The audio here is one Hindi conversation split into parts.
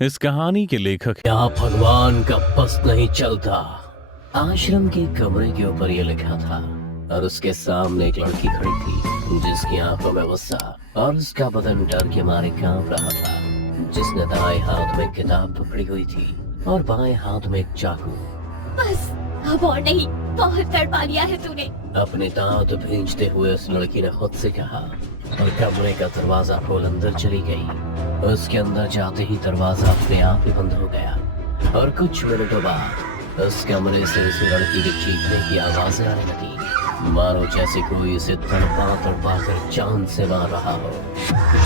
इस कहानी के लेखक यहाँ भगवान का बस नहीं चलता। आश्रम के कमरे के ऊपर ये लिखा था और उसके सामने एक लड़की खड़ी थी जिसकी आंखों में गुस्सा और उसका बदन डर के मारे कांप रहा था, जिसने दाएं हाथ में किताब पकड़ी हुई थी और बाएं हाथ में एक चाकू। बस अब और नहीं, बहुत तड़पा लिया है तूने। अपने दांत भींचते हुए उस लड़की ने खुद से कहा और कमरे का दरवाजा खोल अंदर चली गई। उसके अंदर जाते ही दरवाजा अपने आप ही बंद हो गया और कुछ मिनटों बाद उस कमरे से उस लड़की के चीखने की आवाजें आने लगी, मानो जैसे कोई उसे तड़पा तड़पा कर जान से मार रहा हो,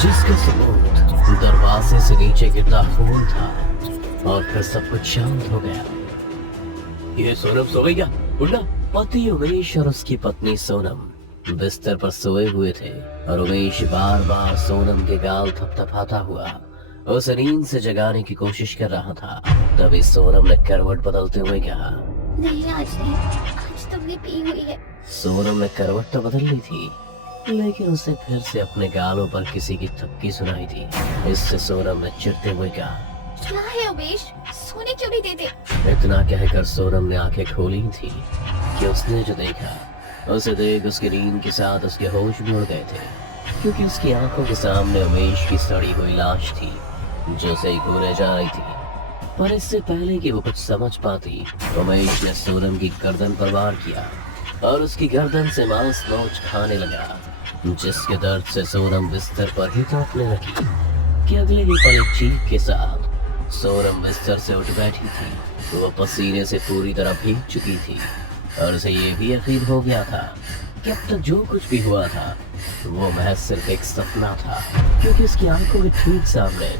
जिसके सबूत दरवाजे से नीचे गिरता खून था। और फिर सब कुछ शांत हो गया। ये सोनम सो गई क्या? उल्टा। पति उमेश और उसकी पत्नी सोनम बिस्तर पर सोए हुए थे और उमेश बार बार सोनम के गाल थपथपाता हुआ उस नींद से जगाने की कोशिश कर रहा था। तभी सोनम ने करवट बदलते हुए कहा, नहीं आज नहीं, आज तुमने पी हुई है। सोनम ने करवट तो बदल ली थी, लेकिन उसे फिर से अपने गालों पर किसी की थपकी सुनाई थी। इससे सोनम ने चिढ़ते हुए कहा, क्या है उमेश, सोने क्यों नहीं देते? इतना कहकर सोनम ने आंखें खोली थी कि उसने जो देखा उसे देख उसकी नींद के साथ उसके होश भी उड़ गए थे, क्योंकि उसकी आंखों के सामने उमेश की सड़ी हुई लाश थी जो उसे घूरे जा रही थी। पर इससे पहले कि वो कुछ समझ पाती, उमेश ने सोनम की गर्दन पर वार किया और उसकी गर्दन से मांस नोच खाने लगा, जिसके दर्द से सोनम बिस्तर पर ही तड़पने लगी कि अगले ही पल एक चीख के साथ सोनम बिस्तर से उठ बैठी थी। वो पसीने से पूरी तरह भीग चुकी थी और उसे ये भी यकीन हो गया था कि अब तक जो कुछ भी हुआ था वो महज सिर्फ एक सपना था, क्योंकि उसकी आंखों के ठीक सामने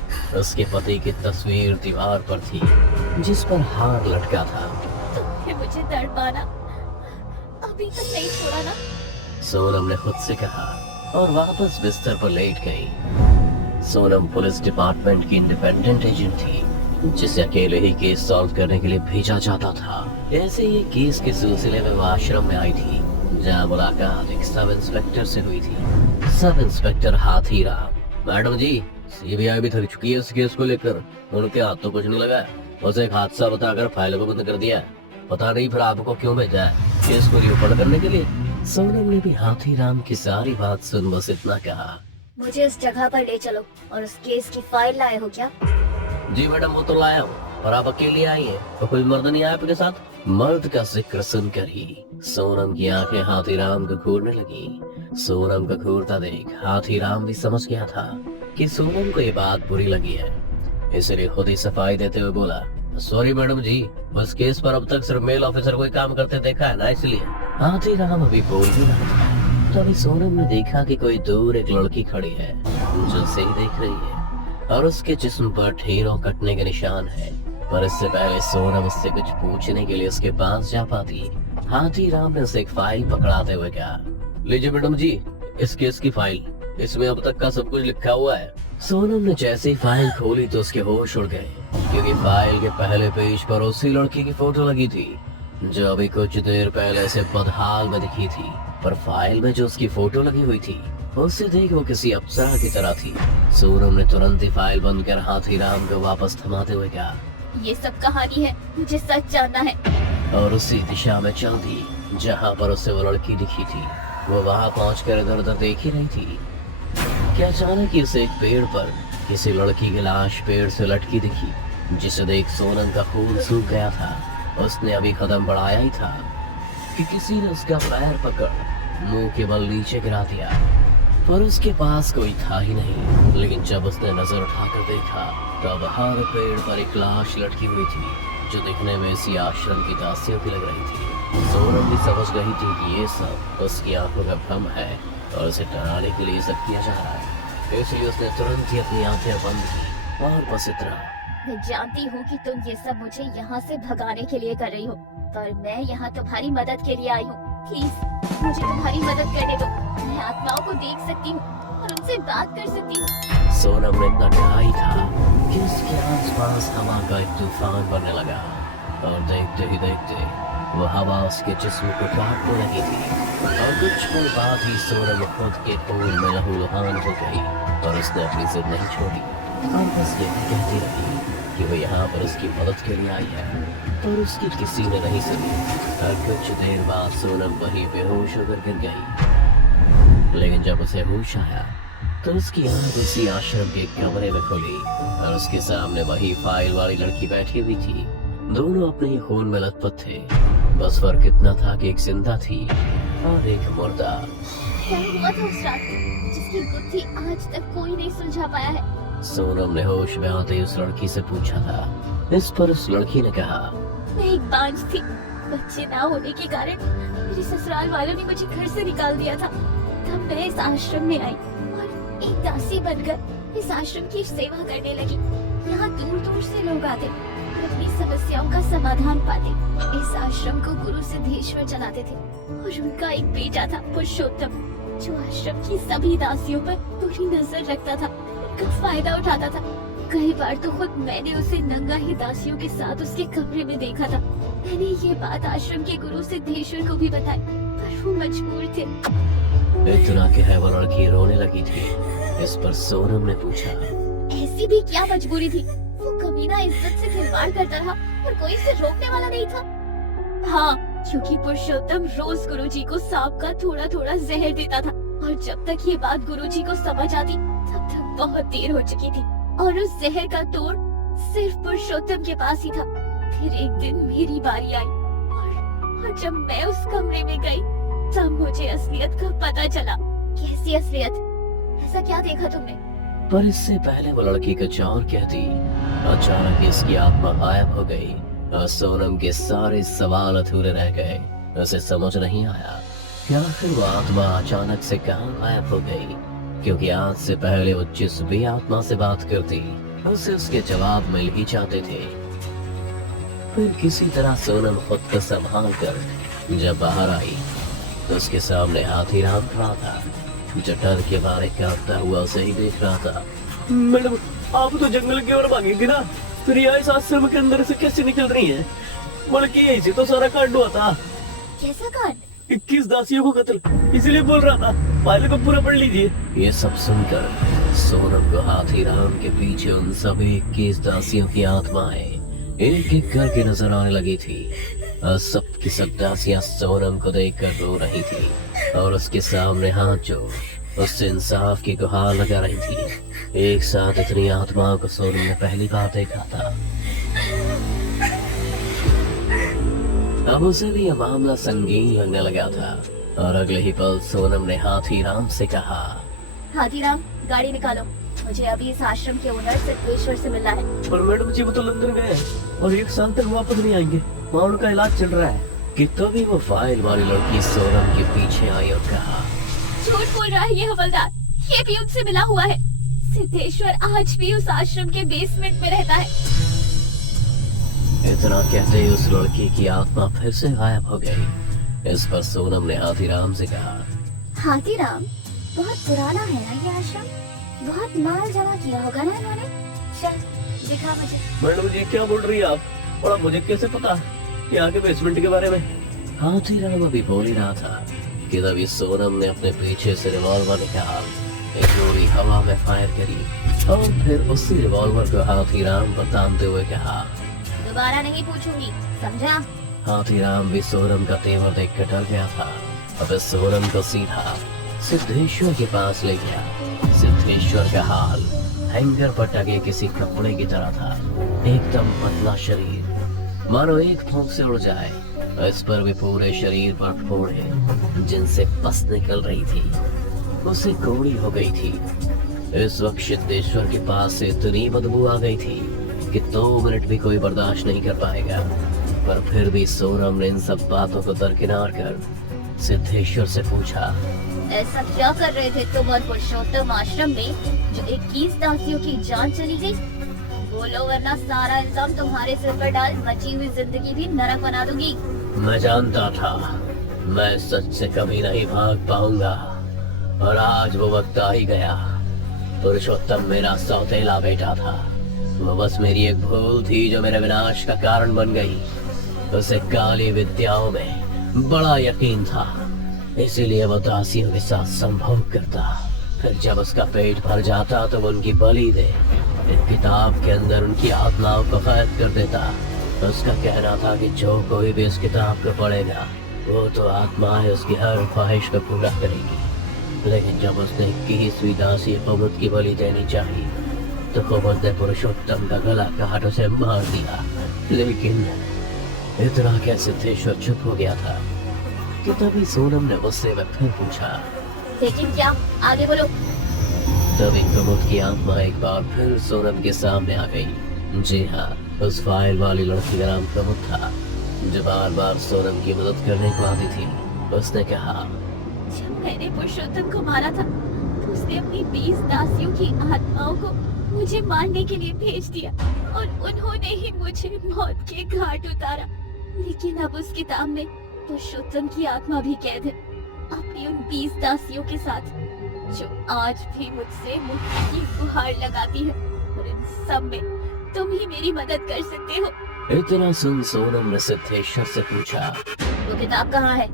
उसके पति की तस्वीर दीवार पर थी जिस पर हार लटका था। तुमने मुझे तड़पाना अभी तक नहीं छोड़ा ना? सोनम ने खुद से कहा और वापस बिस्तर पर लेट गई। सोनम पुलिस डिपार्टमेंट की इंडिपेंडेंट एजेंट थी जिसे अकेले ही केस सॉल्व करने के लिए भेजा जाता था। ऐसे ही केस के सिलसिले में वो आश्रम में आई थी, जहाँ मुलाकात एक सब इंस्पेक्टर से हुई थी। Sub inspector Hathiram. मैडम जी, सीबीआई भी थक चुकी है इस केस को लेकर, उनके हाथ तो कुछ नहीं लगा, उसे एक हादसा बताकर फाइल को बंद कर दिया। पता नहीं फिर आपको क्यों भेजा है, केस को रिओपन करने के लिए। सोनम ने भी हाथीराम की सारी बात सुन बस इतना कहा, मुझे उस जगह पर ले चलो और उस केस की फाइल लाए हो क्या? जी मैडम, वो तो लाया हूँ, पर आप अकेले आई है तो कोई मर्द नहीं आया आपके साथ? मर्द का जिक्र सुनकर ही सोनम की आंखें हाथीराम को घूरने लगी। सोनम को घूरता देख हाथीराम भी समझ गया था कि सोनम को ये बात बुरी लगी है, इसलिए खुद ही सफाई देते हुए बोला, सॉरी मैडम जी, बस केस पर अब तक सिर्फ मेल ऑफिसर कोई काम करते देखा है ना, इसलिए। हाथीराम अभी बोल भी रहा था तभी सोनम ने देखा कि कोई दूर एक लड़की खड़ी है जो उसे ही देख रही है और उसके जिस्म पर ढेरों कटने के निशान है। पर इससे पहले सोनम उससे कुछ पूछने के लिए उसके पास जा पाती, हाथीराम ने उसे एक फाइल पकड़ाते हुए कहा, लीजिए मैडम जी, इस केस की फाइल, इसमें अब तक का सब कुछ लिखा हुआ है। सोनम ने जैसे ही फाइल खोली तो उसके होश उड़ गए, क्योंकि फाइल के पहले पेज पर उसी लड़की की फोटो लगी थी जो अभी कुछ देर पहले से बदहाल में दिखी थी। पर फाइल में जो उसकी फोटो लगी हुई थी उससे देख वो किसी अप्सरा की तरह थी। सोनम ने तुरंत ही फाइल बंद कर हाथीराम को वापस थमाते हुए कहा, ये सब कहानी है, मुझे सच जानना है। और उसी दिशा में चल दी जहाँ पर उसे वो लड़की दिखी थी। वो वहाँ पहुँचकर इधर उधर देख ही रही थी कि अचानक ही उसे एक पेड़ पर किसी लड़की की लाश पेड़ से लटकी दिखी, जिसे देख सोनम का खून सूख गया था। उसने अभी कदम बढ़ाया ही था कि किसी ने उसका पैर पकड़ मुंह के बल नीचे गिरा दिया, पर उसके पास कोई था ही नहीं। लेकिन जब उसने नजर उठाकर देखा तब हर पेड़ पर एक लाश लटकी हुई थी जो दिखने में इसी आश्रम की दासियों की लग रही थी। सोनम भी समझ गई थी कि ये सब उसकी आंखों का भ्रम है और उसे डराने के लिए सब किया जा रहा है, इसलिए उसने तुरंत ही अपनी आंखें बंद की और बस इतना। मैं जानती हूँ कि तुम ये सब मुझे यहाँ से भगाने के लिए कर रही हो, पर मैं यहाँ तुम्हारी मदद के लिए आई हूँ। प्लीज मुझे तुम्हारी मदद करने दो, मैं आत्माओं को देख सकती हूँ और उनसे बात कर सकती हूँ। सोनम ने इतना डरा ही था कि उसके आसपास हवा का एक तूफान बनने लगा और देखते ही देखते वो हवा उसके जिस्म को काटने लगी थी और कुछ पल बाद ही सोनम खुद के खून में लहूलुहान हो गई और उसने अपनी जिद नहीं छोड़ी और बस यही कहती रही, यहाँ पर उसकी मदद के लिए आई है, पर उसकी किसी ने नहीं सुनी। और कुछ देर बाद सोनम वहीं बेहोश होकर गिर गई। लेकिन जब उसे होश आया तो उसकी आंख उसी आश्रम के कमरे में खुली और उसके सामने वही फाइल वाली लड़की बैठी हुई थी। दोनों अपने ही खून में लथपथ थे, बस फर्क इतना था कि एक जिंदा थी और एक मुर्दा। क्या हुआ था उस रात जिसकी गुत्थी आज तक कोई नहीं सुलझा पाया है? सोनम ने होश में आते ही उस लड़की से पूछा था। इस पर उस लड़की ने कहा, मैं एक बांझ थी। बच्चे ना होने के कारण मेरे ससुराल वालों ने मुझे घर से निकाल दिया था। तब मैं इस आश्रम में आई और एक दासी बनकर इस आश्रम की सेवा करने लगी। यहाँ दूर दूर से लोग आते और अपनी समस्याओं का समाधान पाते। इस आश्रम को गुरु सिद्धेश्वर चलाते थे और उनका एक बेटा था पुरुषोत्तम, जो आश्रम की सभी दासियों पर पूरी नजर रखता था, उनका फायदा उठाता था। कई बार तो खुद मैंने उसे नंगा ही दासियों के साथ उसके कमरे में देखा था। मैंने ये बात आश्रम के गुरु सिद्धेश्वर को भी बताई, पर वो मजबूर थे। इतना कह वो लड़की रोने लगी थी। इस पर सोनम ने पूछा, ऐसी भी क्या मजबूरी थी? वो कमीना इज्जत से खिलवाड़ करता रहा और कोई उसे रोकने वाला नहीं था। हाँ, क्योंकि पुरुषोत्तम रोज गुरुजी को सांप का थोड़ा थोड़ा जहर देता था और जब तक ये बात गुरुजी को समझ आती तब तक बहुत देर हो चुकी थी और उस जहर का तोड़ सिर्फ पुरुषोत्तम के पास ही था। फिर एक दिन मेरी बारी आई और जब मैं उस कमरे में गई तब मुझे असलियत का पता चला। कैसी असलियत? ऐसा क्या देखा तुमने? पर इससे पहले वो लड़की कुछ और कहती, अचानक इसकी आत्मा गायब हो गई और सोनम के सारे सवाल अधूरे रह गए। उसे समझ नहीं आया कि आखिर वो आत्मा अचानक से कहाँ गायब हो गई, क्योंकि आज से पहले वो जिस भी आत्मा से बात करती उसे उसके जवाब मिल ही जाते थे। फिर किसी तरह सोनम खुद को संभाल कर जब बाहर आई तो उसके सामने हाथीराम खड़ा था, जो डर के मारे कांपता हुआ उसे ही देख रहा था। मैडम, आप तो जंगल की ओर भागी थी ना, फिर यहाँ इस आश्रम के अंदर से कैसे निकल रही हैं? बल्कि यही से तो सारा कांड हुआ था। कैसा कांड? 21 दासियों को कत्ल, इसलिए बोल रहा था। फाइल को पूरा पढ़ लीजिए। ये सब सुनकर सोनम को हाथीराम के पीछे उन सभी 21 दासियों की आत्माएं एक एक करके नजर आने लगी थी और सब की सब दासियां सोनम को देखकर रो रही थी और उसके सामने हाथ जोड़ उससे इंसाफ की गुहार लगा रही थी। एक साथ इतनी आत्माओं को सोनम ने पहली बार देखा था। अब उसे भी यह मामला संगीन लगने लगा था और अगले ही पल सोनम ने हाथीराम से कहा, हाथीराम, गाड़ी निकालो, मुझे अभी इस आश्रम के ओनर सिद्धेश्वर से मिलना है। पर मैडम जी वो तो लंदन गए हैं और 1 साल तक वापस नहीं आएंगे, वहाँ उनका इलाज चल रहा है। कि तभी वो फाइल वाली लड़की सोनम के पीछे आई और कहा, झूठ बोल रहा है ये हवलदार, ये भी उनसे मिला हुआ है। सिद्धेश्वर आज भी उस आश्रम के बेसमेंट में रहता है। इतना कहते ही उस लड़की की आत्मा फिर से गायब हो गई। इस पर सोनम ने हाथीराम से कहा, हाथीराम, बहुत पुराना है ना ये आश्रम, बहुत माल जमा किया होगा ना इन्होंने। चल दिखा मुझे। मैडम जी क्या बोल रही है आप? और अब मुझे कैसे पता यहाँ के बेसमेंट के बारे में? हाथीराम अभी बोल ही रहा था कि तभी सोनम ने अपने पीछे से रिवॉल्वर निकाल एक गोली हवा में फायर करी और फिर उसी रिवॉल्वर को हाथीराम पर तानते हुए कहा, दोबारा नहीं पूछूंगी, समझा? हाथीराम भी सोनम का तेवर देख कर डर गया था। अब सोनम को सीधा सिद्धेश्वर के पास ले गया। सिद्धेश्वर का हाल हैंगर पर टंगे किसी कपड़े की तरह था, एकदम पतला शरीर, मानो एक फूंक से उड़ जाए। इस पर भी पूरे शरीर पर फोड़े जिनसे पस निकल रही थी, उसे कोड़ी हो गई थी। इस वक्त सिद्धेश्वर के पास से इतनी बदबू आ गई थी कि 2 मिनट भी कोई बर्दाश्त नहीं कर पाएगा। पर फिर भी सोनम ने इन सब बातों को दरकिनार कर सिद्धेश्वर से पूछा, ऐसा क्या कर रहे थे तुम और पुरुषोत्तम आश्रम में जो 21 दासियों की जान चली गई? बोलो वरना सारा इल्जाम तुम्हारे सिर पर डाल मची हुई जिंदगी भी नरक बना दूंगी। मैं जानता था मैं सच से कभी नहीं भाग पाऊंगा और आज वो वक्त आ ही गया। पुरुषोत्तम मेरा सौतेला बेटा था, वो बस मेरी एक भूल थी जो मेरे विनाश का कारण बन गई। उसे काली विद्याओं में बड़ा यकीन था, इसीलिए वो दासियों के साथ संभोग करता। फिर जब उसका पेट भर जाता तो वो उनकी बलि दे। एक किताब के अंदर उनकी आत्माओं को कैद कर देता। उसका कहना था कि जो कोई भी इस किताब को पढ़ेगा वो तो आत्माएं उसकी हर ख्वाहिश को पूरा करेगी। लेकिन जब उसने 21वीं दासी कुमुद की बलि देनी चाहिए तो कुमुद ने पुरुषोत्तम का गला काट उसे मार दिया। लेकिन इतना क्या सिद्धेश्वर चुप हो गया था कि तभी सोनम ने गुस्से में फिर पूछा, लेकिन क्या? आगे बोलो। तभी कुमुद की आत्मा एक बार फिर सोनम के सामने आ गई। जी हाँ, उस फाइल वाली लड़की का नाम कुमुद था जो बार बार सोनम की मदद करने को आती थी। उसने कहा, जब मैंने पुरुषोत्तम को मारा था तो उसने अपनी 20 दासियों की आत्माओं को मुझे मारने के लिए भेज दिया और उन्होंने ही मुझे मौत के घाट उतारा। लेकिन अब उस किताब में पुरुषोत्तम की आत्मा भी कैद है अपनी उन 20 दासियों के साथ, जो आज भी मुझसे मुक्ति की गुहार लगाती है। और इन सब में तुम ही मेरी मदद कर सकते हो। इतना सुन सोनम ने सिद्धेश्वर से पूछा, वो किताब कहाँ है?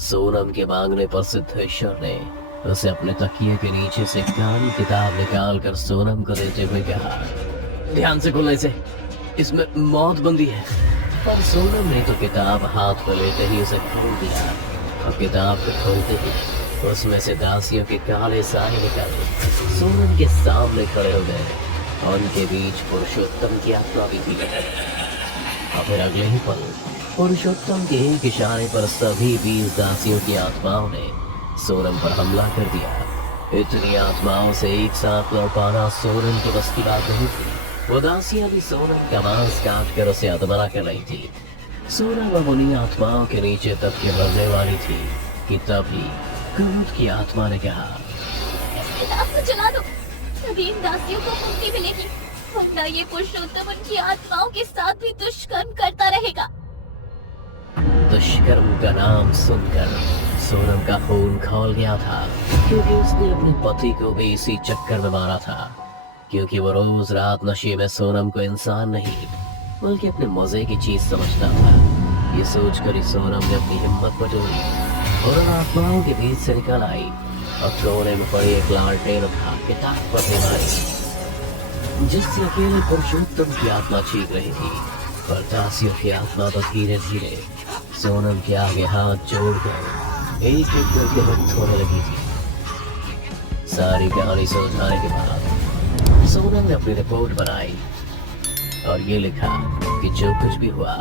सोनम के मांगने पर सिद्धेश्वर ने उसे अपने तकिए के नीचे से काली किताब निकाल कर सोनम को देते हुए कहा, ध्यान से खोलने से, इसमें मौत बंदी है। पर सोनम ने तो किताब हाथ में लेते ही उसे खोल दिया और किताब को खोलते ही उसमें से दासियों के काले साए निकल सोनम के सामने खड़े हो गए और उनके बीच पुरुषोत्तम की आत्मा भी थी। और फिर अगले ही पल पुरुषोत्तम के एक इशारे पर सभी 20 दासियों की आत्माओं ने सोनम पर हमला कर दिया। इतनी आत्माओं से एक साथ लड़ पाना सोनम के बस की बात नहीं थी। वो दासियां भी सोनम का मांस काट कर उसे अधमरा कर रही थी। सोनम अब उन्हीं आत्माओं के नीचे तब के मरने वाली थी कि तभी कुमुद की आत्मा ने कहा, इस किताब को जला दो, तभी इन दासियों को मुक्ति मिलेगी, वरना ये पुरुषोत्तम उनकी आत्माओं के साथ भी दुष्कर्म करता रहेगा। दुष्कर्म का नाम सुनकर सोनम का खून खौल गया था, क्योंकि उसने अपने पति को भी इसी चक्कर में मारा था। क्योंकि वो रोज रात नशे में सोनम को इंसान नहीं बल्कि अपने मजे की चीज समझता था। ये सोचकर ही सोनम ने अपनी हिम्मत बटोरी और उन आत्माओं के बीच से निकल आई और कोने में पड़ी एक लालटेन उठा किताब पढ़ने वाली, जिससे अकेले पुरुषोत्तम की आत्मा चीख रही थी। पर दासियों की आत्मा तो धीरे धीरे सोनम के आगे हाथ जोड़कर एक एक करके व्यक्त होने लगी थी। सारी कहानी सुलझाने के बाद सोनम ने अपनी रिपोर्ट बनाई और ये लिखा कि जो कुछ भी हुआ